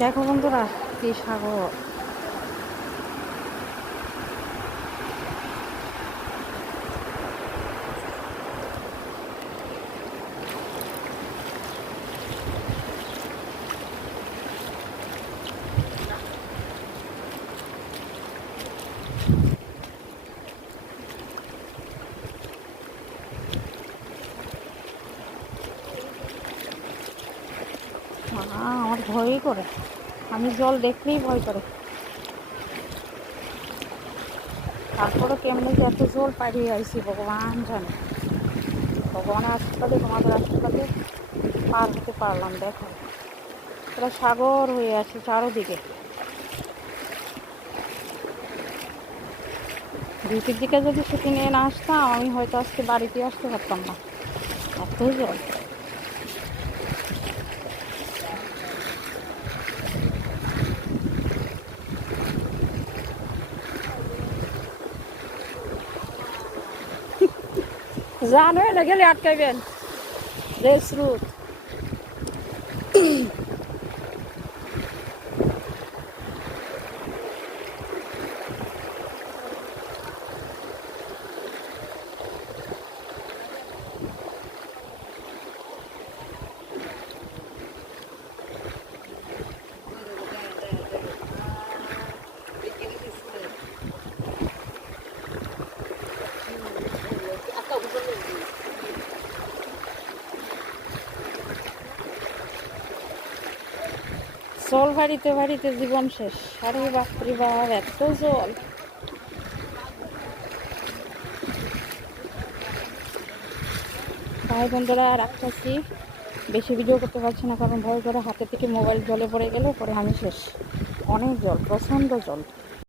দেখো বন্ধুরা, কি সাগর! আমার ভয়ই করে, আমি জল দেখলেই ভয় করে। তারপরে কেমনি যে এত জল পাড়িয়ে আইছি ভগবান জানে। ভগবানের আশীর্বাদে, তোমাদের আশীর্বাদে পার হতে পারলাম। দেখো, পুরো সাগর হয়ে আছে চারোদিকে। ডিউটির দিকে যদি ছুটি নিয়ে না আসতাম, আমি হয়তো আজকে বাড়িতে আসতে পারতাম না, এত জল। জান হয়ে গেলে আটকাইবেন যে স্রোত। জল ভারিতে ভারিতে জীবন শেষ। আরে বাপরে বাপ, এত জল! ভাই বন্ধুরা, রাখতেছি, বেশি ভিডিও করতে পারছি না, কারণ ভয় করে হাতে থেকে মোবাইল জলে পড়ে গেলে পরে আমি শেষ। অনেক জল, প্রচণ্ড জল।